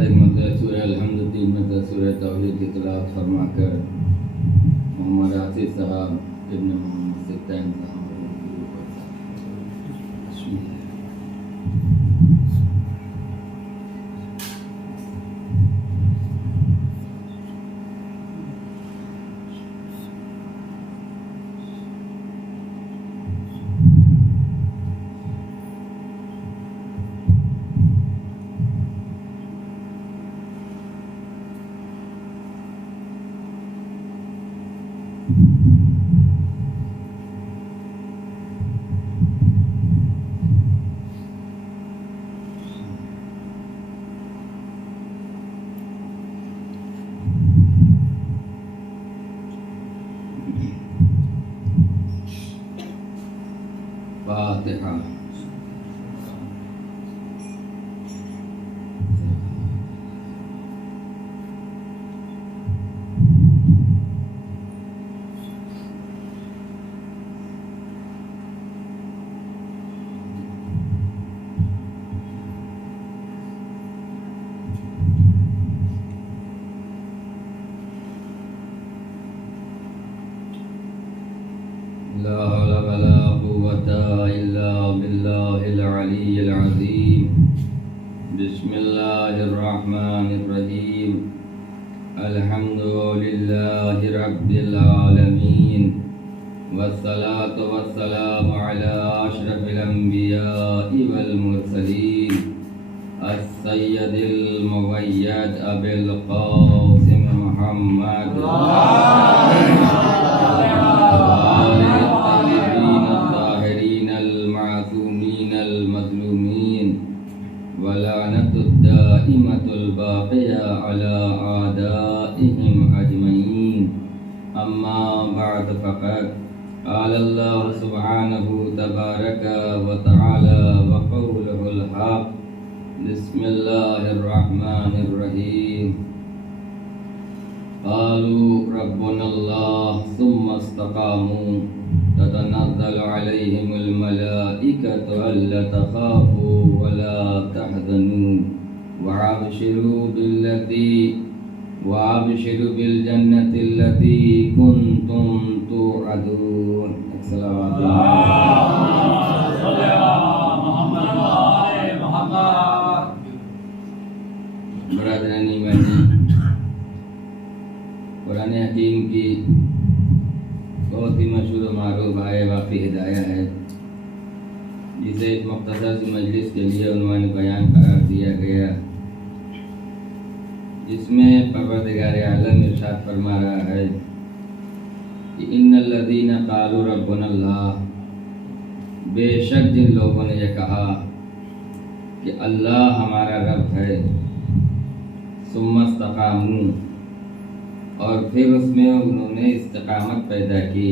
بعد ایک مرتبہ سورہ الحمد 3 مرتبہ سورہ توحید کی تلاوت فرما کر محمد آصف صاحب ابن محمد ستین صاحب فاتحہ. لا حول ولا قوة إلا بالله العلي العظيم. بسم الله الرحمن الرحيم. الحمد لله رب العالمين والصلاة والسلام على أشرف الأنبياء والمرسلين السيد المؤيد أبي القاسم محمد ولعنة الدائمة الباقية على أعدائهم أجمعين. أما بعد فقد قال الله سبحانه تبارك وتعالى وقوله الحق. بسم الله الرحمن الرحيم. قالوا ربنا الله ثم استقاموا تتنزل عليهم الملائكة ألا تخافوا ولا تحزنوا وأبشروا بالجنة التي كنتم توعدون. السلام عليكم. برادران ایمانی، قرآن حکیم کی بہت ہی مشہور و معروف آیہ واقعی ہدایہ ہے، جسے ایک مختصر سی مجلس کے لیے عنوان بیان قرار دیا گیا، جس میں پروردگار عالم ارشاد فرما رہا ہے کہ ان الذین قالوا ربنا اللہ، بے شک جن لوگوں نے یہ کہا کہ اللہ ہمارا رب ہے، ثم استقاموا، اور پھر اس میں انہوں نے استقامت پیدا کی،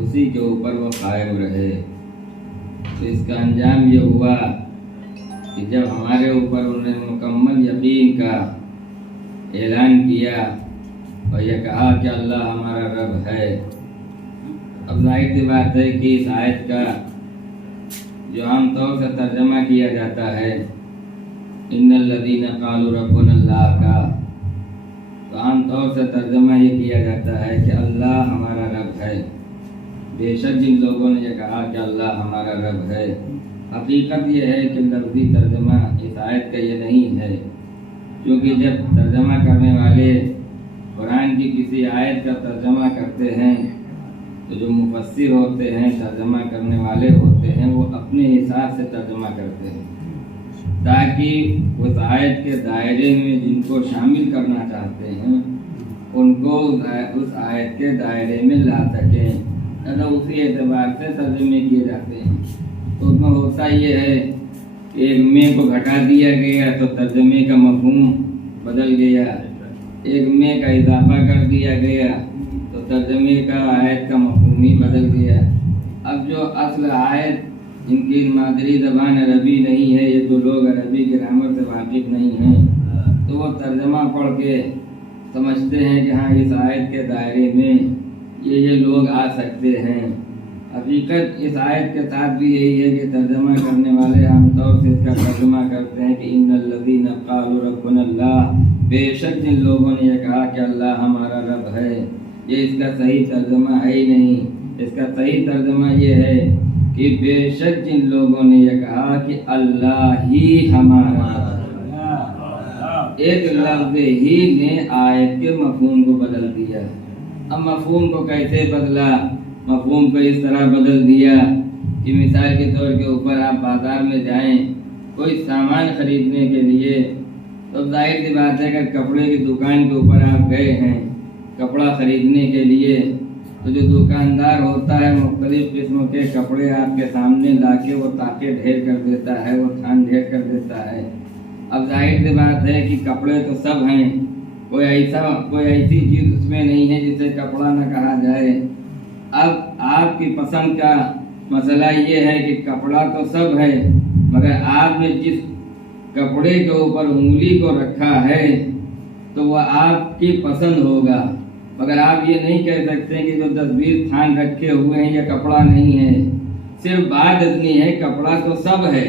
اسی کے اوپر وہ قائم رہے، تو اس کا انجام یہ ہوا کہ جب ہمارے اوپر انہوں نے مکمل یقین کا اعلان کیا اور یہ کہا کہ اللہ ہمارا رب ہے، اب ظاہر سی بات ہے کہ اس آیت کا جو عام طور سے ترجمہ کیا جاتا ہے ان الذین قالوا ربنا اللہ کا، تو عام طور سے ترجمہ یہ کیا جاتا ہے کہ اللہ ہمارا رب ہے. بے شک جن لوگوں نے یہ کہا کہ اللہ ہمارا رب ہے، حقیقت یہ ہے کہ لفظی ترجمہ اس آیت کا یہ نہیں ہے، کیونکہ جب ترجمہ کرنے والے قرآن کی کسی آیت کا ترجمہ کرتے ہیں تو جو مفسر ہوتے ہیں، ترجمہ کرنے والے ہوتے ہیں، وہ اپنے حساب سے ترجمہ کرتے ہیں تاکہ اس آیت کے دائرے میں جن کو شامل کرنا چاہتے ہیں ان کو اس آیت کے دائرے میں لا سکیں، اسی اعتبار سے ترجمے کیے جاتے ہیں. تو اس میں ہوتا یہ ہے کہ ایک میں کو گھٹا دیا گیا تو ترجمے کا مفہوم بدل گیا، ایک میں کا اضافہ کر دیا گیا تو ترجمے کا آیت کا مفہوم ہی بدل گیا. اب جو اصل آیت جن کی مادری زبان عربی نہیں ہے، یہ جو لوگ عربی گرامر سے واقف نہیں ہیں، تو وہ ترجمہ پڑھ کے سمجھتے ہیں کہ ہاں اس آیت کے دائرے میں یہ لوگ آ سکتے ہیں، حقیقت اس آیت کے ساتھ بھی یہی ہے کہ ترجمہ کرنے والے عام طور سے اس کا ترجمہ کرتے ہیں کہ ان الذین قالوا ربنا اللہ، بے شک جن لوگوں نے یہ کہا کہ اللہ ہمارا رب ہے۔ یہ اس کا صحیح ترجمہ ہے ہی نہیں۔ اس کا صحیح ترجمہ یہ ہے کہ بے شک جن لوگوں نے یہ کہا کہ اللہ ہی ہمارا رب ہے۔ ایک لفظ ہی نے آیت کے مفہوم کو بدل دیا۔ اب مفہوم کو کیسے بدلا؟ مفہوم کو اس طرح بدل دیا کہ مثال کے طور کے اوپر آپ بازار میں جائیں کوئی سامان خریدنے کے لیے، تو ظاہر سی بات ہے کہ کپڑے کی دکان کے اوپر آپ گئے ہیں کپڑا خریدنے کے لیے، تو جو دکاندار ہوتا ہے مختلف قسموں کے کپڑے آپ کے سامنے لا کے وہ تاکے ڈھیر کر دیتا ہے، وہ تھان ڈھیر کر دیتا ہے۔ اب ظاہر سی بات ہے کہ کپڑے تو سب ہیں، کوئی ایسی چیز اس میں نہیں ہے جسے کپڑا نہ کہا جائے۔ اب آپ کی پسند کا مسئلہ یہ ہے کہ کپڑا تو سب ہے، مگر آپ نے جس کپڑے کے اوپر انگلی کو رکھا ہے تو وہ آپ کی پسند ہوگا، مگر آپ یہ نہیں کہہ سکتے کہ جو 10-20 تھان رکھے ہوئے ہیں یہ کپڑا نہیں ہے۔ صرف بات اتنی ہے کپڑا تو سب ہے،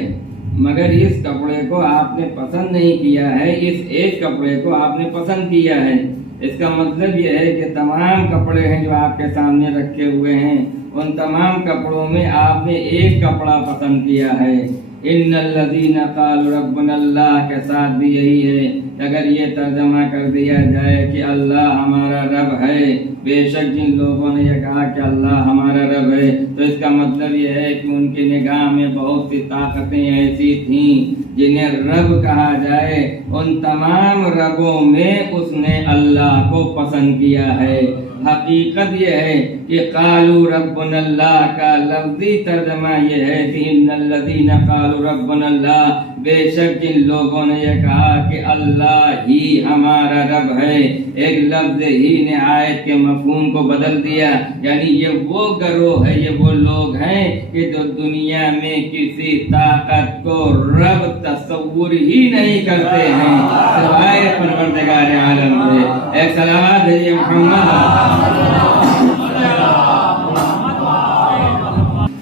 مگر اس کپڑے کو آپ نے پسند نہیں کیا ہے، اس ایک کپڑے کو آپ نے پسند کیا ہے۔ اس کا مطلب یہ ہے کہ تمام کپڑے ہیں جو آپ کے سامنے رکھے ہوئے ہیں، ان تمام کپڑوں میں آپ نے ایک کپڑا پسند کیا ہے۔ ان الذین قالوا ربنا اللہ کے ساتھ بھی یہی ہے کہ اگر یہ ترجمہ کر دیا جائے کہ اللہ ہمارا رب ہے، بے شک جن لوگوں نے یہ کہا کہ اللہ ہمارا رب ہے، تو اس کا مطلب یہ ہے کہ ان کی نگاہ میں بہت سی طاقتیں ایسی تھیں جنہیں رب کہا جائے، ان تمام ربوں میں اس نے اللہ کو پسند کیا ہے۔ حقیقت یہ ہے کہ قالوا ربنا اللہ کا لفظی ترجمہ یہ ہے کہ ان الذین قالوا ربنا اللہ، بے شک جن لوگوں نے یہ کہا کہ اللہ ہی ہمارا رب ہے۔ ایک لفظ ہی نے آیت کے مفہوم کو بدل دیا، یعنی یہ وہ گروہ ہے، یہ وہ لوگ ہیں کہ جو دنیا میں کسی طاقت کو رب تصور ہی نہیں کرتے ہیں سوائے پروردگار عالم کے۔ ایک صلوات ہے محمد۔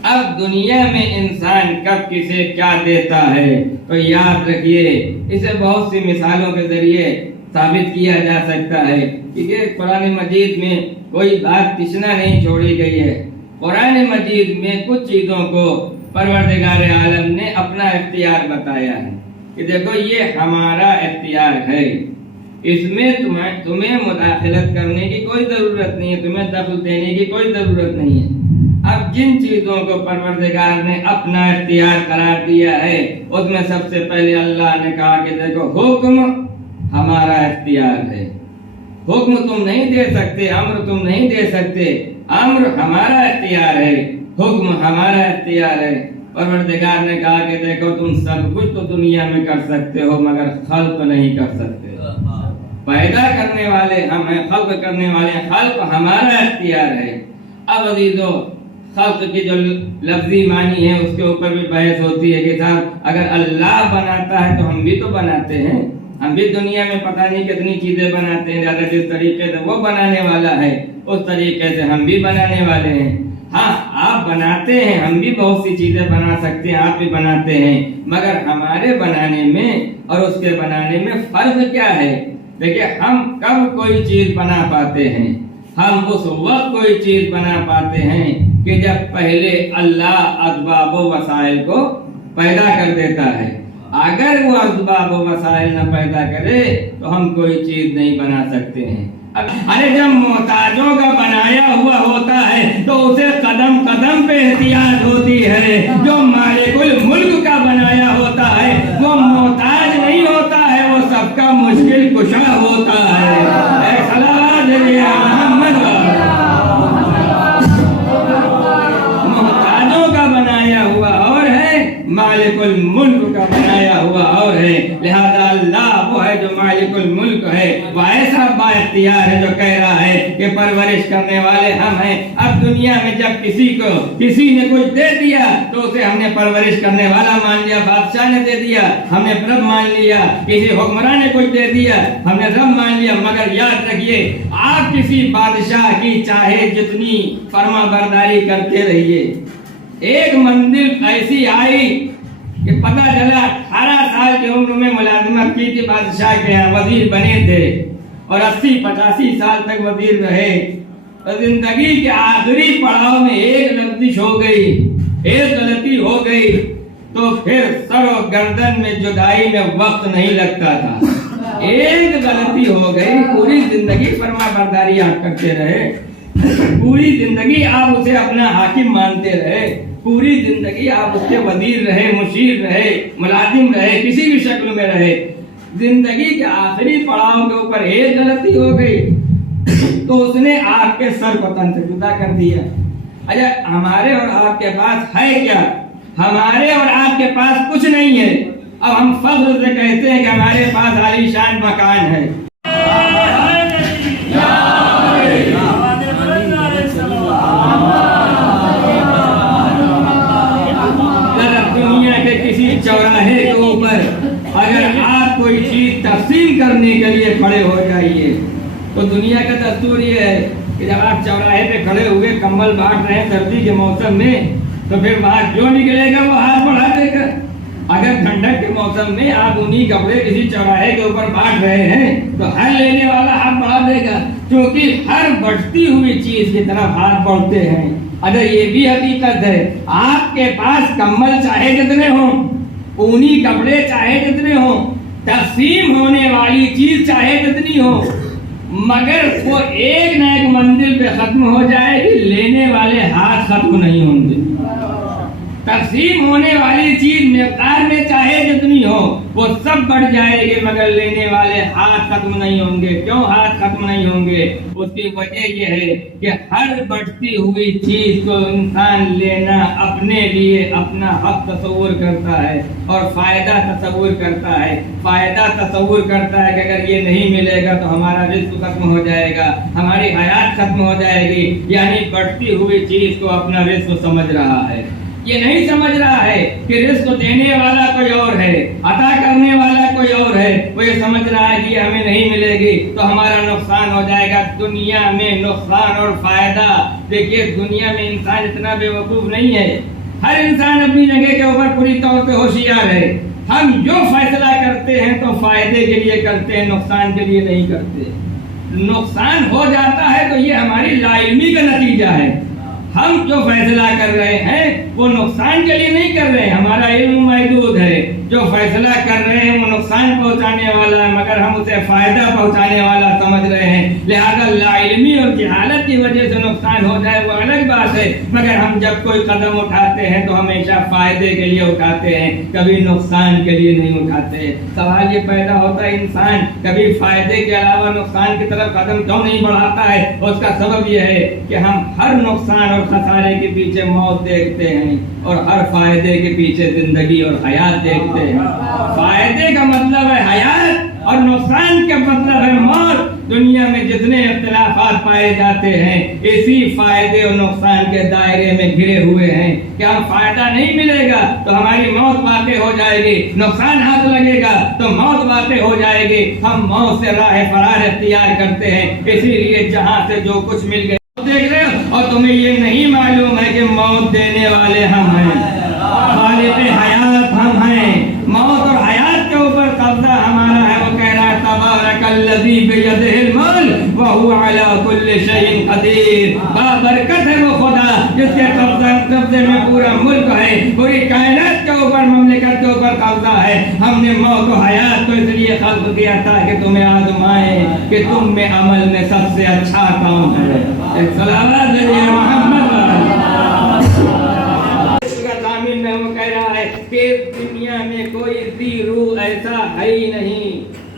اب دنیا میں انسان کب کسے کیا دیتا ہے تو یاد رکھیے، اسے بہت سی مثالوں کے ذریعے ثابت کیا جا سکتا ہے کہ قرآن مجید میں کوئی بات تشنا نہیں چھوڑی گئی ہے۔ قرآن مجید میں کچھ چیزوں کو پروردگار عالم نے اپنا اختیار بتایا ہے کہ دیکھو یہ ہمارا اختیار ہے، اس میں تمہیں مداخلت کرنے کی کوئی ضرورت نہیں ہے، تمہیں دخل دینے کی کوئی ضرورت نہیں ہے۔ اب جن چیزوں کو پروردگار نے اپنا اختیار قرار دیا ہے اس میں سب سے پہلے اللہ نے کہا کہ دیکھو حکم ہمارا اختیار ہے، حکم تم نہیں دے سکتے، امر تم نہیں دے سکتے، امر ہمارا اختیار ہے، حکم ہمارا اختیار ہے۔ پروردگار نے کہا کہ دیکھو تم سب کچھ تو دنیا میں کر سکتے ہو مگر خلق نہیں کر سکتے، پیدا کرنے والے ہم ہیں، خلق کرنے والے ہیں، خلق ہمارا اختیار ہے۔ اب عزیزو خلق کی جو لفظی معنی ہے اس کے اوپر بھی بحث ہوتی ہے کہ صاحب اگر اللہ بناتا ہے تو ہم بھی تو بناتے ہیں، ہم بھی دنیا میں پتہ نہیں کتنی چیزیں بناتے ہیں، لہذا جس طریقے سے وہ بنانے والا ہے اس طریقے سے ہم بھی بنانے والے ہیں۔ ہاں آپ بناتے ہیں، ہم بھی بہت سی چیزیں بنا سکتے ہیں، آپ بھی بناتے ہیں، مگر ہمارے بنانے میں اور اس کے بنانے میں فرق کیا ہے؟ دیکھیں ہم کب کوئی چیز بنا پاتے ہیں؟ ہم اس وقت کوئی چیز بنا پاتے ہیں کہ جب پہلے اللہ اسباب و وسائل کو پیدا کر دیتا ہے۔ اگر وہ اسباب و وسائل نہ پیدا کرے تو ہم کوئی چیز نہیں بنا سکتے ہیں۔ ارے جب محتاجوں کا بنایا ہوا ہوتا ہے تو اسے قدم قدم پہ احتیاط ہوتی ہے، جو مالک الملک کا بنایا ہوتا ہے وہ محتاج نہیں ہوتا ہے، وہ سب کا مشکل کشا ہوتا ہے۔ اے صلوات یا محمد۔ محتاجوں کا بنایا ہوا اور ہے، مالک الملک کا بنایا ہوا اور ہے، لہذا اللہ وہ ہے جو مالک الملک ہے، وہ ایسا با اختیار ہے جو کہہ رہا ہے कि परवरिश करने वाले हम हैं। अब दुनिया में जब किसी ने कुछ दे दिया तो उसे हमने परवरिश करने वाला मान लिया, बादशाह ने दे दिया हमने रब मान लिया, किसी हुक्मरान ने कुछ दे दिया हमने रब मान लिया। मगर याद रखिए, आप किसी बादशाह की चाहे जितनी फर्मा बरदारी करते रहिए, एक मंजिल ऐसी आई कि पता चला 18 साल की उम्र में मुलाजिमत की थी बादशाह के यहाँ, वजीर बने थे और 80-85 साल तक वजीर रहे। तो जिंदगी के आखिरी पड़ाव में एक लफ्जिश हो गई, एक गलती हो गई, तो फिर सर और गर्दन में जुदाई में वक्त नहीं लगता था। एक गलती हो गई, पूरी जिंदगी फर्मा बरदारी आप करते रहे, पूरी जिंदगी आप उसे अपना हाकिम मानते रहे, पूरी जिंदगी आप उसके वजीर रहे, मुशीर रहे, मुलाजिम रहे, किसी भी शक्ल में रहे। जिंदगी के आखिरी पड़ाव के ऊपर एक गलती हो गई तो उसने आपके सर को तन से जुदा कर दिया। अच्छा, हमारे और आपके पास है क्या? हमारे और आपके पास कुछ नहीं है। अब हम फख्र से कहते हैं कि हमारे पास आलीशान मकान है। दुनिया के किसी चौराहे के ऊपर अगर आप कोई चीज तकसीम करने के लिए खड़े हो जाइए तो दुनिया का दस्तूर ये है कि जब आप चौराहे पे खड़े हुए कंबल बांट रहे हैं सर्दी के मौसम में, तो फिर बाहर जो निकलेगा वो हाथ बढ़ा देगा। अगर ठंडक के मौसम में आप उन्हीं कपड़े किसी चौराहे के ऊपर बांट रहे हैं तो हर लेने वाला हाथ बढ़ा देगा, क्योंकि हर बढ़ती हुई चीज की तरफ हाथ बढ़ते हैं। अगर ये भी हकीकत है, आपके पास कंबल चाहे जितने हों, ऊनी कपड़े चाहे जितने हों, तकसीम होने वाली चीज चाहे जितनी हो, मगर वो एक न एक मंजिल पे खत्म हो जाएगी, लेने वाले हाथ खत्म नहीं होंगे। तकसीम होने वाली चीज मिक़दार में चाहे जितनी हो वो सब बढ़ जाएगी, मगर लेने वाले हाथ खत्म नहीं होंगे। क्यों हाथ खत्म नहीं होंगे? उसकी वजह यह है कि हर बढ़ती हुई चीज को इंसान लेना अपने लिए अपना हक तस्वुर करता है और फायदा तस्वुर करता है। फायदा तस्वुर करता है कि अगर ये नहीं मिलेगा तो हमारा रिस्क खत्म हो जाएगा, हमारी हयात खत्म हो जाएगी। यानी बढ़ती हुई चीज को अपना रिस्क समझ रहा है। ये नहीं समझ रहा है कि रिस्क देने वाला कोई और है, अता करने वाला कोई और है। वो ये समझ रहा है कि हमें नहीं मिलेगी तो हमारा नुकसान हो जाएगा। दुनिया में नुकसान और फायदा, देखिए दुनिया में इंसान इतना बेवकूफ नहीं है। हर इंसान अपनी जगह के ऊपर पूरी तौर पे होशियार है। हम जो फैसला करते हैं तो फायदे के लिए करते हैं, नुकसान के लिए नहीं करते। नुकसान हो जाता है तो ये हमारी लाइल्मी का नतीजा है। हम जो फैसला कर रहे हैं वो नुकसान के लिए नहीं कर रहे हैं, हमारा इल्म महदूद है। जो फैसला कर रहे हैं वो नुकसान पहुंचाने वाला है, मगर हम उसे फायदा पहुंचाने वाला समझ रहे हैं। लिहाजा लाइल्मी और जहालत की वजह से नुकसान हो जाए वो अलग बात है, मगर हम जब कोई कदम उठाते हैं तो हमेशा फायदे के लिए उठाते हैं, कभी नुकसान के लिए नहीं उठाते। सवाल ये पैदा होता है, इंसान कभी फायदे के अलावा नुकसान की तरफ कदम क्यों नहीं बढ़ाता है? उसका सबब यह है कि हम हर नुकसान और खसारे के पीछे मौत देखते हैं और हर फायदे के पीछे जिंदगी और हयात देखते हैं। फायदे का मतलब है हयात और नुकसान का मतलब है मौत। दुनिया में जितने इख्तिलाफात पाए जाते हैं इसी फायदे और नुकसान के दायरे में घिरे हुए हैं कि हम फायदा नहीं मिलेगा तो हमारी मौत वाक़ई हो जाएगी, नुकसान हाथ लगेगा तो मौत वाक़ई हो जाएगी। हम मौत से राह फरार इख्तियार करते हैं, इसीलिए जहां से जो कुछ मिल गया देख रहे हो और तुम्हें ये नहीं मालूम है कि मौत देने वाले हम हैं, खालिक़ हयात हम हैं। मौत और हयात के ऊपर कब्जा हमारा है। वो कह रहा है तबारकल्लज़ी बियदिहिल मुल्क व हुवा अला कुल्लि शैइन क़दीर। बाबरकत है वो खुदा जिसके कब्जे में पूरा मुल्क है, पूरी कायनात के ऊपर, ममलिकत के ऊपर कब्जा है। हमने मौत और हयात को इसलिए खल्क़ किया ताकि तुम्हें आज़माए कि तुम में अमल में सबसे अच्छा काम है। सलावत है मोहम्मद। वो कह रहा है कि दुनिया में कोई ज़ी रूह ऐसा है ही नहीं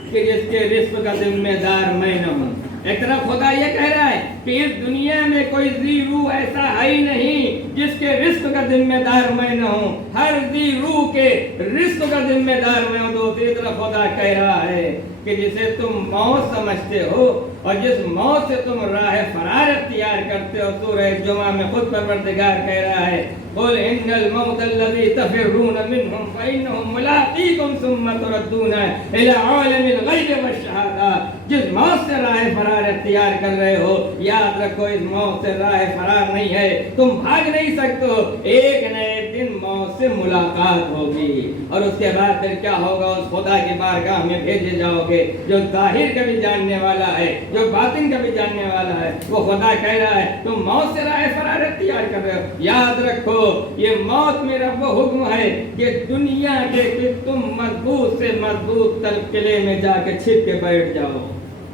कि जिसके रिस्क का जिम्मेदार मैं न हूँ। एक तरफ खुदा ये कह रहा है कि इस दुनिया में कोई ज़ी रूह ऐसा है ही नहीं जिसके रिस्क का जिम्मेदार मैं न हूँ। हर ज़ी रूह के रिस्क का जिम्मेदार मैं हूँ। दूसरी तरफ खुदा कह रहा है کہ جسے تم موت سمجھتے ہو اور جس موت سے تم راہ فرار اختیار کرتے ہو، سورہ جمعہ میں خود پروردگار کہہ رہا ہے قل ان الموت الذي تفرون منهم فانهم ملاقيكم ثم تردون الى عالم الغیب والشہادہ۔ جس موت سے راہ فرار اختیار کر رہے ہو، یاد رکھو اس موت سے راہ فرار نہیں ہے، تم بھاگ نہیں سکتے ہو، ایک نہ ایک دن موت سے ملاقات ہوگی اور اس کے بعد پھر کیا ہوگا؟ اس خدا کی بارگاہ میں بھیجے جاؤ گے جو ظاہر کا بھی جاننے والا ہے، جو باطن کا بھی جاننے والا ہے۔ وہ خدا کہہ رہا ہے تم موت سے راہ فرار اختیار کر رہے ہو، یاد رکھو یہ موت میرا وہ حکم ہے کہ دنیا کے کہ تم مضبوط سے مضبوط قلعے میں جا کے چھپ کے بیٹھ جاؤ،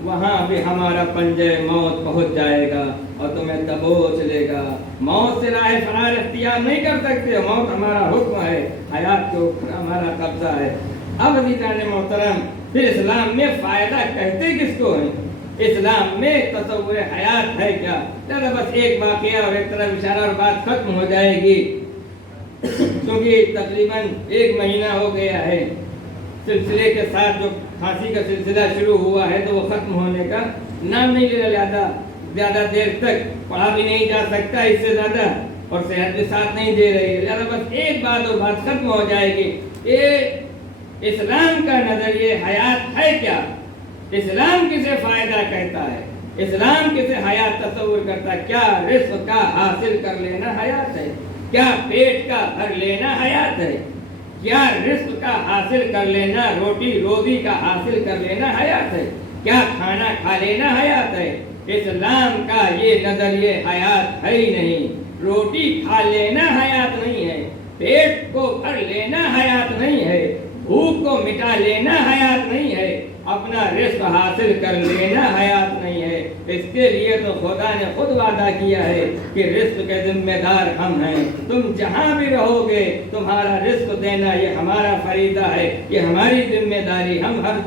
وہاں بھی ہمارا پنجے موت پہنچ جائے گا اور تمہیں دبوچ لے گا۔ موت سے راہ فرار اختیار نہیں کر سکتے، موت ہمارا حکم ہے، حیات کے اوپر ہمارا قبضہ ہے۔ اب عزیزان محترم، پھر اسلام میں فائدہ کہتے کس کو ہیں؟ اسلام میں تصور حیات ہے کیا؟ چلو بس ایک واقعہ اور ایک طرف اشارہ اور بات ختم ہو جائے گی، کیونکہ تقریباً 1 مہینہ ہو گیا ہے سلسلے کے ساتھ، جو پھانسی کا سلسلہ شروع ہوا ہے تو وہ ختم ہونے کا نام نہیں لے رہا، زیادہ دیر تک پڑھا بھی نہیں جا سکتا اس سے زیادہ، اور صحت بھی ساتھ نہیں دے رہی ہے، لہٰذا بس ایک بات اور بات ختم ہو جائے گی۔ یہ اسلام کا نظریہ حیات ہے کیا؟ اسلام کسے فائدہ کہتا ہے؟ اسلام کسے حیات تصور کرتا ہے؟ کیا رزق کا حاصل کر لینا حیات ہے؟ کیا پیٹ کا بھر لینا حیات ہے؟ کیا رزق کا حاصل کر لینا، روٹی روزی کا حاصل کر لینا حیات ہے؟ کیا کھانا کھا لینا حیات ہے؟ اسلام کا یہ نظریہ حیات ہے ہی نہیں۔ روٹی کھا لینا حیات نہیں ہے، پیٹ کو بھر لینا حیات نہیں ہے، بھوک کو مٹا لینا حیات نہیں ہے، اپنا رزق حاصل کر لینا حیات نہیں ہے۔ اس کے لیے تو خدا نے خود وعدہ کیا ہے کہ رزق کے ذمہ دار ہم ہیں، تم جہاں بھی رہو گے تمہارا رزق دینا یہ ہمارا فریضہ ہے، یہ ہماری ذمہ داری، ہم ہر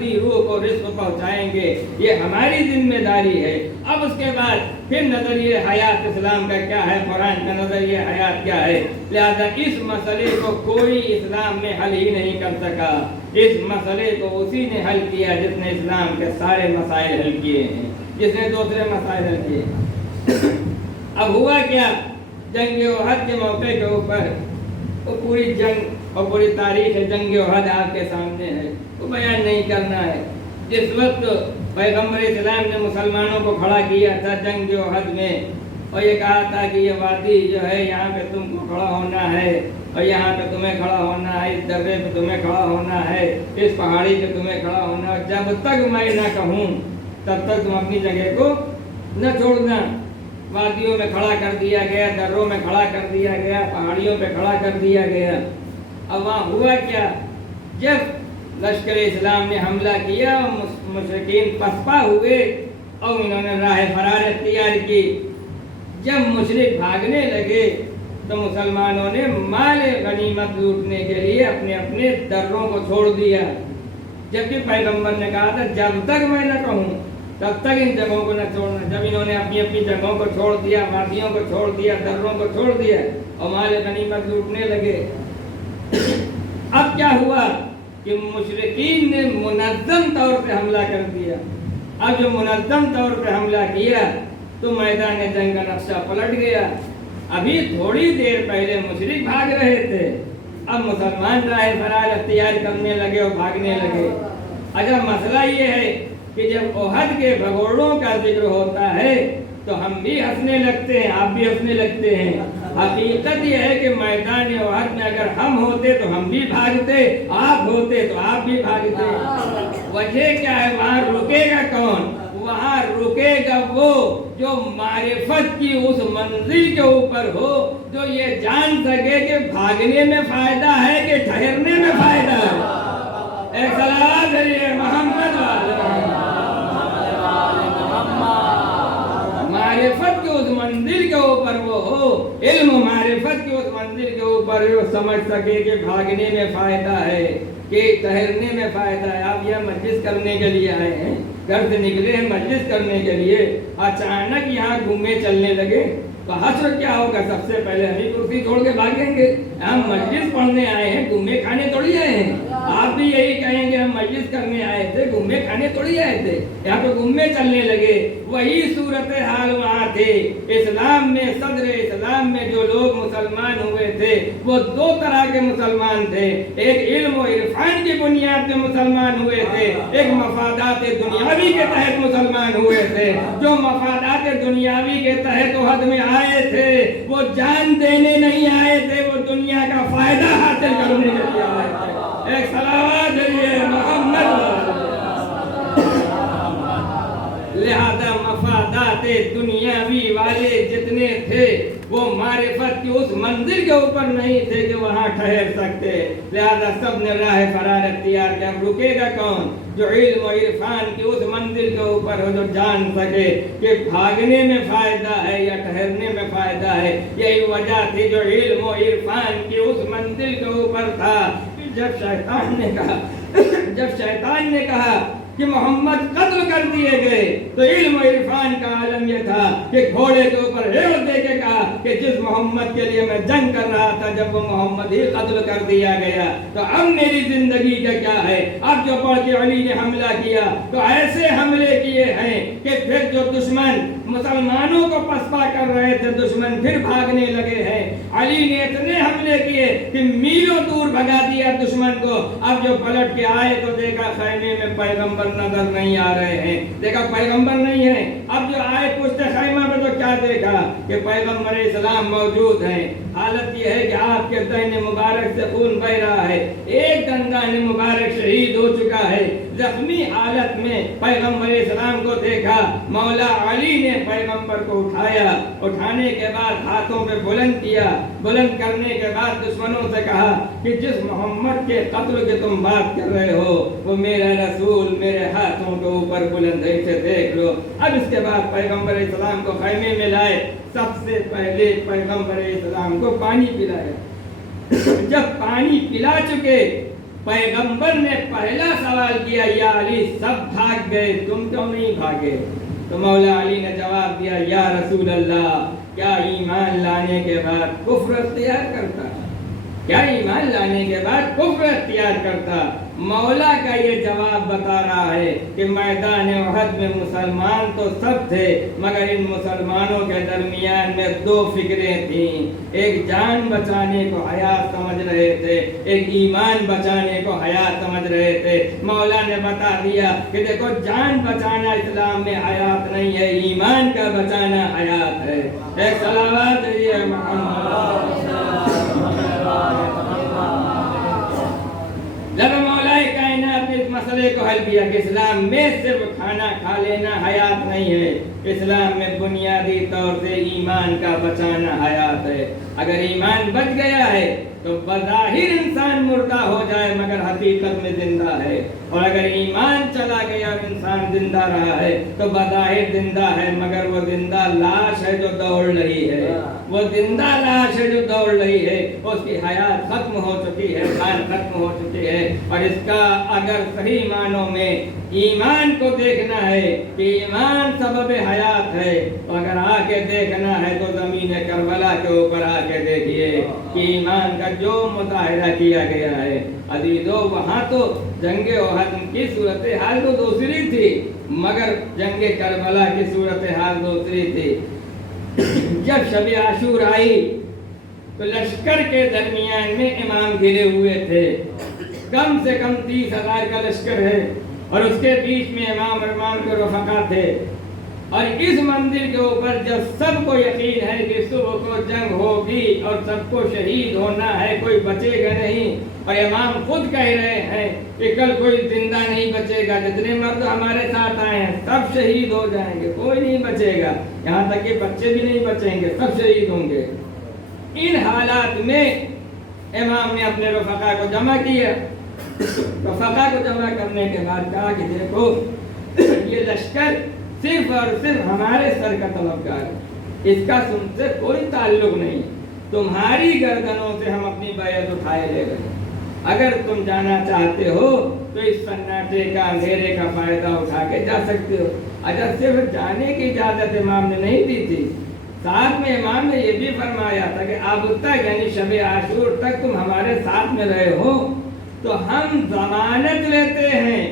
دی روح کو رزق پہنچائیں گے، یہ ہماری ذمہ داری ہے۔ اب اس کے بعد پھر نظریہ حیات اسلام کا کیا ہے، قرآن کا نظریہ حیات کیا ہے؟ لہذا اس مسئلے کو کوئی اسلام میں حل ہی نہیں کر سکا، اس مسئلے کو اسی نے حل کیا جس نے اسلام کے سارے مسائل حل کیے ہیں، جس نے دوسرے مسائل حل کیے۔ اب ہوا کیا؟ جنگ احد کے موقع کے اوپر وہ پوری جنگ اور پوری تاریخ جنگ احد آپ کے سامنے ہے، وہ بیان نہیں کرنا ہے۔ جس وقت پیغمبر اسلام نے مسلمانوں کو کھڑا کیا تھا جنگ احد میں، اور یہ کہا تھا کہ یہ وادی جو ہے یہاں پہ تم کو کھڑا ہونا ہے، اور یہاں پہ تمہیں کھڑا ہونا ہے، اس درے پہ تمہیں کھڑا ہونا ہے، اس پہاڑی پہ تمہیں کھڑا ہونا ہے، جب تک میں نہ کہوں تب تک تم اپنی جگہ کو نہ چھوڑنا۔ وادیوں میں کھڑا کر دیا گیا، دروں میں کھڑا کر دیا گیا، پہاڑیوں پہ کھڑا کر دیا گیا۔ اب وہاں ہوا کیا؟ جب لشکر اسلام نے حملہ کیا، مشرکین پسپا ہوئے اور انہوں نے راہ فرار اختیار کی۔ جب مشرک بھاگنے لگے تو مسلمانوں نے مال غنیمت لوٹنے کے لیے اپنے اپنے دروں کو چھوڑ دیا، جبکہ پیغمبر نے کہا تھا جب تک میں نہ کہوں تب تک ان جگہوں کو نہ چھوڑنا۔ جب انہوں نے اپنی اپنی جگہوں کو چھوڑ دیا، وادیوں کو چھوڑ دیا، دروں کو چھوڑ دیا اور مال غنیمت لوٹنے لگے، اب کیا ہوا کہ مشرکین نے منظم طور پہ حملہ کر دیا۔ اب جو منظم طور پہ حملہ کیا تو میدان جنگ کا نقشہ پلٹ گیا۔ ابھی تھوڑی دیر پہلے مشرک بھاگ رہے تھے، اب مسلمان راہ فرار اختیار کرنے لگے اور بھاگنے لگے۔ اگر مسئلہ یہ ہے کہ جب احد کے بھگوڑوں کا ذکر ہوتا ہے تو ہم بھی ہنسنے لگتے ہیں، آپ بھی ہنسنے لگتے ہیں۔ حقیقت یہ ہے کہ میدان احد میں اگر ہم ہوتے تو ہم بھی بھاگتے، آپ ہوتے تو آپ بھی بھاگتے۔ وجہ کیا ہے؟ وہاں رکے گا کون؟ وہاں رکے گا وہ جو معرفت کی اس منزل کے اوپر ہو، جو یہ جان سکے کہ بھاگنے میں فائدہ ہے کہ ٹھہرنے میں فائدہ ہے۔ ایک صلوات علی محمد معرفت کے اس منزل کے اوپر وہ ہو، علم معرفت کے اس منزل کے اوپر وہ سمجھ سکے کہ بھاگنے میں فائدہ ہے کہ ٹھہرنے میں فائدہ ہے۔ آپ یہاں مجلس کرنے کے لیے آئے ہیں، گھر سے نکلے ہیں مجلس کرنے کے لیے، اچانک یہاں گھومے چلنے لگے तो हश्र क्या होगा? सबसे पहले हम ही कुर्सी छोड़ के भागेंगे। हम मजलिस पढ़ने आए हैं, घूमे खाने थोड़ी आए हैं। आप भी यही कहेंगे हम मजलिस करने आए थे, घूमे खाने थोड़ी आए थे। यहाँ तो घूमने चलने लगे। वही सूरत हाल वहाँ थे। इस्लाम में, सदर इस्लाम में जो लोग मुसलमान हुए थे वो दो तरह के मुसलमान थे। एक इल्म और इरफान की बुनियाद पे मुसलमान हुए थे, एक मफादात दुनियावी के तहत मुसलमान हुए थे। जो मफादात दुनियावी के तहत हद में आए थे वो जान देने नहीं आए थे, वो दुनिया का फायदा हासिल करने के लिए आए थे। एक सलावत है मोहम्मद। लिहाजा मफादात दुनियावी वाले जितने थे वो मारिफत की उस मंजिल के ऊपर नहीं थे कि वहाँ ठहर सकते। लिहाजा सब ने राह फरार अख्तियार किया। अब रुकेगा कौन? जो इल्म और इरफान की उस मंजिल के ऊपर हो, जो जान सके कि भागने में फायदा है या ठहरने में फायदा है। यही वजह थी जो इल्म और इरफान की उस मंजिल के ऊपर था। जब शैतान ने कहा कि मोहम्मद कत्ल कर दिए गए तो इल्म और इरफान का आलम यह था कि घोड़े के ऊपर हेड़ दे के कहा कि जिस मोहम्मद के लिए मैं जंग कर रहा था जब वो मोहम्मद ही कत्ल कर दिया गया तो अब मेरी जिंदगी का क्या है। अब जो पढ़ के अली ने हमला किया तो ऐसे हमले किए हैं कि फिर जो दुश्मन मुसलमानों को पसपा कर रहे थे दुश्मन फिर भागने लगे हैं। अली ने इतने हमले किए कि मीलों दूर भगा दिया दुश्मन को। अब जो पलट के आए तो देखा खैमे में पैगंबर नजर नहीं आ रहे हैं, देखा पैगंबर नहीं है। अब जो आए पूछते खैमा में तो क्या देखा कि पैगंबर इस्लाम मौजूद हैं। हालत यह है कि आपके दाहिने मुबारक से खून बह रहा है, एक दंदान मुबारक शहीद हो चुका है। जख्मी हालत में पैगंबर इस्लाम को देखा। मौला अली ने पैगंबर को उठाया, उठाने के बाद हाथों पे बुलंद किया। बुलंद करने के बाद दुश्मनों से कहा कि जिस मोहम्मद के कत्ल की तुम बात कर रहे हो वो मेरा रसूल मेरे हाथों के ऊपर बुलंद है, इसे देख लो। अब इसके बाद पैगंबर इस्लाम को खैमे में लाए। सबसे पहले पैगंबर इस्लाम को पानी पिलाया। जब पानी पिला चुके पैगंबर ने पहला सवाल किया, या अली सब भाग गए तुम क्यों नहीं भागे? तो मौला अली ने जवाब दिया, या रसूल अल्लाह क्या ईमान लाने के बाद कुफ्र अख्तियार करता? क्या ईमान लाने के बाद कुफ्र अख्तियार करता? मौला का ये जवाब बता रहा है कि मैदान उहद में मुसलमान तो सब थे मगर इन मुसलमानों के दरमियान में दो फिक्रें थीं। एक जान बचाने को हयात समझ रहे थे, एक ईमान बचाने को हयात समझ रहे थे। मौला ने बता दिया कि देखो जान बचाना इस्लाम में हयात नहीं है, ईमान का बचाना हयात है। एक सलावत है मोहम्मद। जब मौलाए कायनात ने इस मसले को हल किया कि इस्लाम में सिर्फ खाना खा लेना हयात नहीं है, इस्लाम में बुनियादी तौर से ईमान का बचाना हयात है। अगर ईमान बच गया है तो बज़ाहिर इंसान मुर्दा हो जाए मगर हकीकत में जिंदा है, और अगर ईमान चला गया और इंसान जिंदा रहा है तो बज़ाहिर जिंदा है मगर वो जिंदा लाश है जो दौड़ रही है। वो जिंदा लाश है जो दौड़ रही है, उसकी हयात खत्म हो चुकी है, जान खत्म हो चुकी है। और इसका अगर सही मानों में ईमान को देखना है कि ईमान सबब हयात है, तो अगर आके देखना है तो ज़मीन करबला के ऊपर आके देखिए कि ईमान का जो मुताहिरा किया गया है। अजीजों वहाँ तो जंगे उहद की सूरत हाल तो दूसरी थी मगर जंगे करबला की सूरत हाल दूसरी थी। जब शब आशूर आई तो लश्कर के दरमियान में इमाम घिरे हुए थे। कम से कम 30,000 का लश्कर है और उसके बीच में इमाम के रफ़क़ा थे। और इस मंदिर के ऊपर जब सबको यकीन है कि सुबह को जंग होगी और सबको शहीद होना है, कोई बचेगा नहीं, और इमाम खुद कह रहे हैं कि कल कोई जिंदा नहीं बचेगा, जितने मर्द हमारे साथ आए हैं सब शहीद हो जाएंगे, कोई नहीं बचेगा, यहाँ तक कि बच्चे भी नहीं बचेंगे, सब शहीद होंगे। इन हालात में इमाम ने अपने रफ़क़ा को जमा किया। रफ़क़ा को जमा करने के बाद कहा कि देखो ये लश्कर सिर्फ और सिर्फ हमारे सर का तलबगार है, इसका तुमसे कोई ताल्लुक नहीं, तुम्हारी गर्दनों से हम अपनी बैत उठाए ले गए। अगर तुम जाना चाहते हो तो इस सन्नाटे का अंधेरे का फायदा उठा के जा सकते हो। अगर सिर्फ जाने की इजाजत इमाम ने नहीं दी थी, साथ में इमाम ने ये भी फरमाया था कि अब तक यानी शब आशूर तक तुम हमारे साथ में रहे हो तो हम जमानत लेते हैं,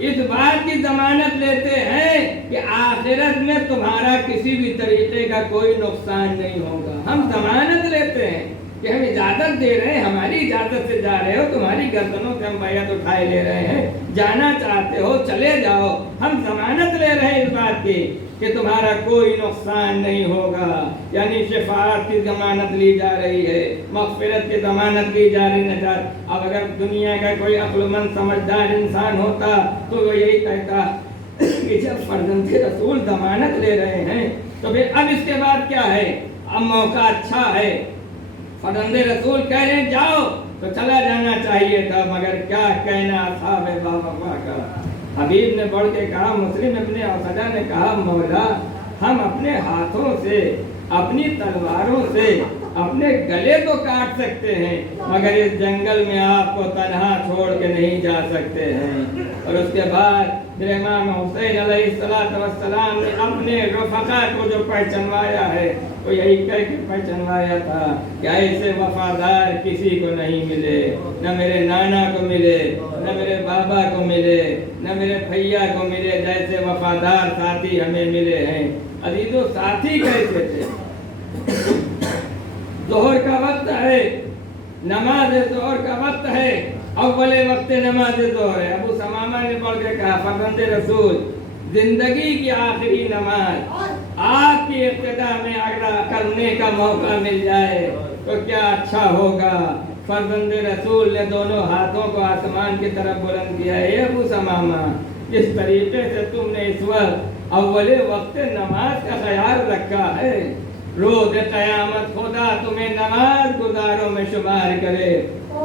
इस बात की जमानत लेते हैं कि आखिरत में तुम्हारा किसी भी तरीके का कोई नुकसान नहीं होगा। हम जमानत लेते हैं कि हम इजाजत दे रहे हैं, हमारी इजाजत से जा रहे हो, तुम्हारी गर्दनों से हम बैयत उठाए ले रहे हैं, जाना चाहते हो चले जाओ, हम जमानत ले रहे हैं इस बात की कि तुम्हारा कोई नुकसान नहीं होगा। यानी शफाअत की जमानत ली जा रही है, मग़फ़िरत की जमानत ली जा रही है। अब अगर दुनिया का कोई अक्लमंद समझदार इंसान होता तो वो यही कहता कि जब फर्जंद रसूल जमानत ले रहे हैं तो फिर अब इसके बाद क्या है, अब मौका अच्छा है, फर्जंद रसूल कह रहे हैं जाओ तो चला जाना चाहिए था, मगर क्या कहना असहाबे बावफा का। हबीब ने बढ़ के कहा, मुस्लिम इब्ने औसदा ने कहा, मौला हम अपने हाथों से अपनी तलवारों से अपने गले तो काट सकते हैं मगर इस जंगल में आपको तन्हा छोड़ के नहीं जा सकते हैं। और उसके बाद मेरे इमाम हुसैन अलैहिस्सलाम ने अपने रफ़क़ा को जो पहचानवाया है वो यही कह के पहचानवाया था कि ऐसे वफादार किसी को नहीं मिले, न मेरे नाना को मिले, न मेरे बाबा को मिले, न मेरे भैया को मिले, जैसे वफादार साथी हमें मिले हैं। अजीजों, साथी कैसे थे? ज़ोहर का वक्त है, नमाज ज़ोहर का वक्त है, अव्वले वक्त नमाज ज़ोहर है। अबू समामा ने पढ़ के कहा, फर्जंद रसूल जिंदगी की आखिरी नमाज आपकी इब्तिदा में अगर करने का मौका मिल जाए तो क्या अच्छा होगा। फर्जंद रसूल ने दोनों हाथों को आसमान की तरफ बुलंद किया, हे अबू समामा, जिस तरीके से तुमने इस वक्त अव्वले वक्त नमाज का ख्याल रखा है, रोज क़यामत खुदा तुम्हें नमाज गुजारों में शुमार करे।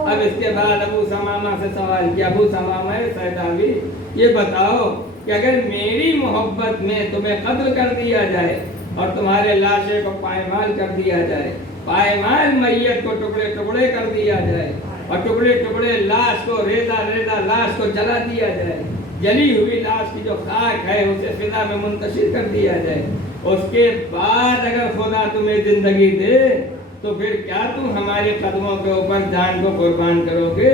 अब इसके बाद अबू समामा से सवाल किया, अबू समामा सैदावी ये बताओ कि अगर मेरी मोहब्बत में तुम्हें कत्ल कर दिया जाए और तुम्हारे लाशे को पायमाल कर दिया जाए, पायमाल मैयत को टुकड़े टुकड़े कर दिया जाए और टुकड़े टुकड़े लाश को रेजा रेजा लाश को जला दिया जाए, जली हुई लाश की जो खाक है उसे फिजा में मुंतशिर कर दिया जाए, उसके बाद अगर खुदा तुम्हें जिंदगी दे तो फिर क्या तुम हमारे कदमों के ऊपर जान को कुर्बान करोगे?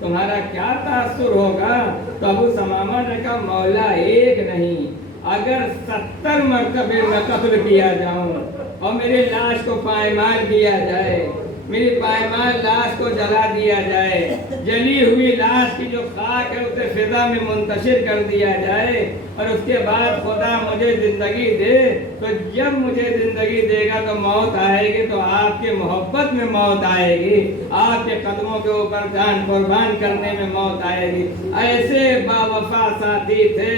तुम्हारा क्या तासुर होगा? तो अबू समामा ने कहा, मौला एक नहीं, अगर 70 मरतबे मैं कत्ल किया जाऊं और मेरी लाश को पायमाल किया जाए, मेरी पायमाल लाश को जला दिया जाए, जली हुई लाश की जो खाक है उसे फिजा में मुंतशिर कर दिया जाए और उसके बाद खुदा मुझे जिंदगी दे, तो जब मुझे जिंदगी देगा तो मौत आएगी, तो आपके मोहब्बत में मौत आएगी, आपके कदमों के ऊपर जान कुर्बान करने में मौत आएगी। ऐसे बावफा साथी थे।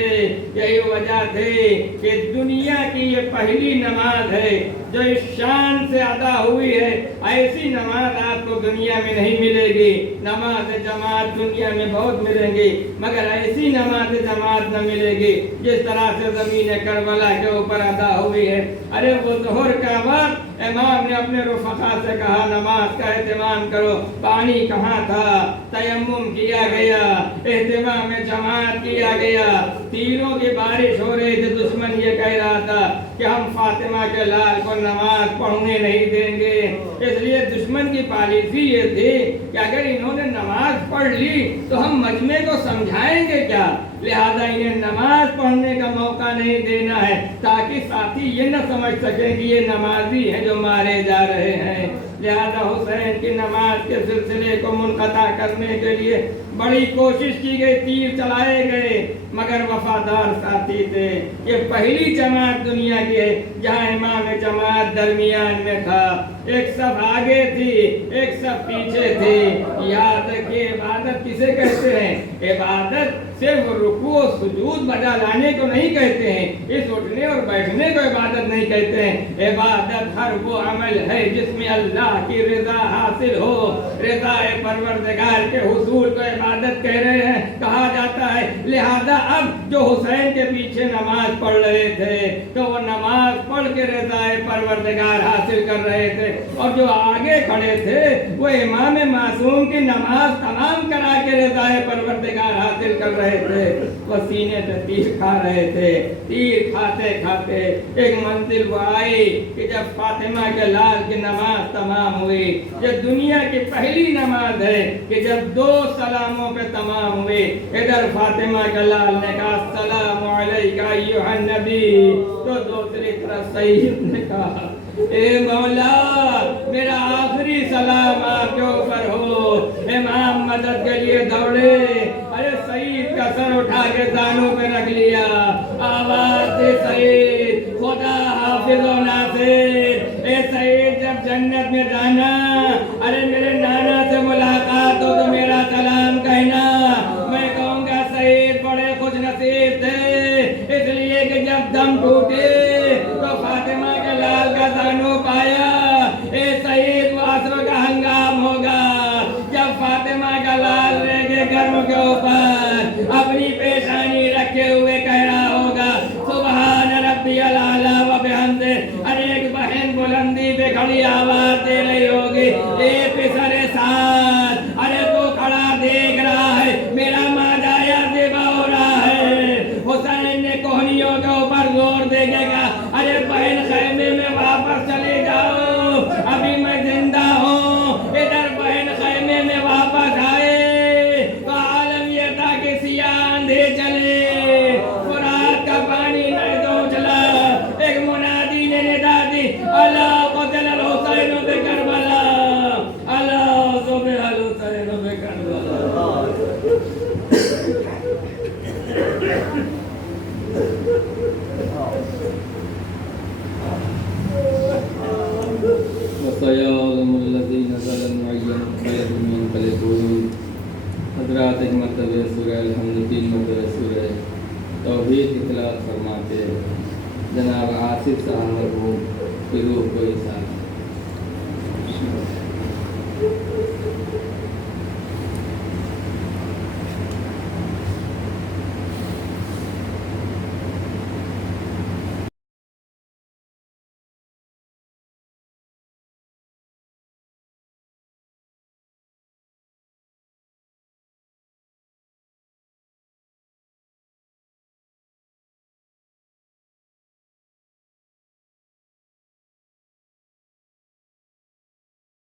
यही वजह थी कि दुनिया की ये पहली नमाज है जो इस शान से अदा हुई है। ऐसी नमाज आपको दुनिया में नहीं मिलेगी। नमाज जमात दुनिया में बहुत मिलेंगी मगर ऐसी नमाज जमात न मिलेगी जिस तरह से ज़मीन करबला के ऊपर अदा हुई है। अरे वो ज़ोहर का वक्त इमाम ने अपने रुफ़क़ा से कहा, नमाज का एहतमाम करो। पानी कहाँ था? तयम्मुम किया गया, एहतमाम जमात किया गया। तीरों की बारिश हो रही थी। दुश्मन ये कह रहा था कि हम फातिमा के लाल को नमाज पढ़ने नहीं देंगे। इसलिए दुश्मन की पॉलिसी ये थी कि अगर इन्होंने नमाज पढ़ ली तो हम मजमे को समझाएंगे क्या, लिहाजा इन्हें नमाज पढ़ने का मौका नहीं देना है ताकि साथी ये न समझ सकें कि ये नमाजी हैं जो मारे जा रहे हैं। लिहाजा हुसैन की नमाज के सिलसिले को मुनक़ता करने के लिए बड़ी कोशिश की गई, तीर चलाए गए मगर वफादार साथी थे। ये पहली जमात दुनिया की है जहाँ इमाम जमात दरमियान में था, एक सब आगे थी एक सब पीछे थी। याद रखिए, इबादत किसे कहते हैं? इबादत सिर्फ रुकू और सुजूद बजा लाने को नहीं कहते हैं, इस उठने और बैठने को इबादत नहीं कहते हैं। इबादत हर वो अमल है जिसमें अल्लाह की रज़ा हासिल हो, रज़ा परवरदिगार के हुसूल को इबादत कह रहे हैं, कहा जाता है। लिहाजा अब जो हुसैन के पीछे नमाज पढ़ रहे थे तो वो नमाज पढ़ के रज़ाए परवरदिगार हासिल कर रहे थे, और जो आगे खड़े थे वो इमाम मासूम की नमाज तमाम करा के रज़ाए परवरदिगार हासिल कर रहे थे। वो सीने पे तीर खा रहे थे। तीर खाते खाते एक मंजिल वो आई कि जब फातिमा के लाल की नमाज तमाम हुई, ये दुनिया की पहली नमाज है कि जब 2 सलामों पे तमाम हुई। इधर फातिमा के लाल ने कहा अस्सलामु अलैका अय्युहन नबी, तो दूसरी तरफ सईद ने कहा ए मौला मेरा आखिरी सलाम आपके ऊपर हो। इमाम मदद के लिए दौड़े, अरे सईद का सर उठा के दानों पे रख लिया। आवाज दे सईद, खुदा हाफिज व नासिर। ए सईद जब जन्नत में जाना, अरे मेरे नाना से मुलाकात हो तो मेरा सलाम कहना। मैं कहूँगा सईद बड़े खुश नसीब थे, इसलिए कि जब दम टूटे तो फातिमा के लाल का दानों पाया। ए सईद वो असर का हंगाम होगा जब फातिमा का लाल रह के गर्म के ऊपर अपनी पेशानी रखे हुए कह रहा होगा सुभान रब्बियल आला व बिहम्दे। अरे एक बहन बुलंदी पे खड़ी आवाज दे रही होगी ए पिसरे साथ, अरे तू खड़ा देख रहा है मेरा माजाया देवा हो रहा है। हुसैन ने कोहनियों के ऊपर जोर देगा, अरे बहन खैमे में वापस चले जाओ, अभी मैं जिंदा हूँ। इधर बहन खैमे में वापस आए तो आलम ये था कि सिया अंधे चले, फुरात का पानी नहीं तो चला। एक मुनादी ने निदा दी अला क़तल अल हुसैन बि करबला, अला ज़ुबिह अल हुसैन बि करबला। हज़रात एक मरतबे सूरह अल-हम्द 3 मरतबे सूरह तौहीद की तिलावत फरमाते जनाब आसिफ साहब मरहूम की रूह को इशारा।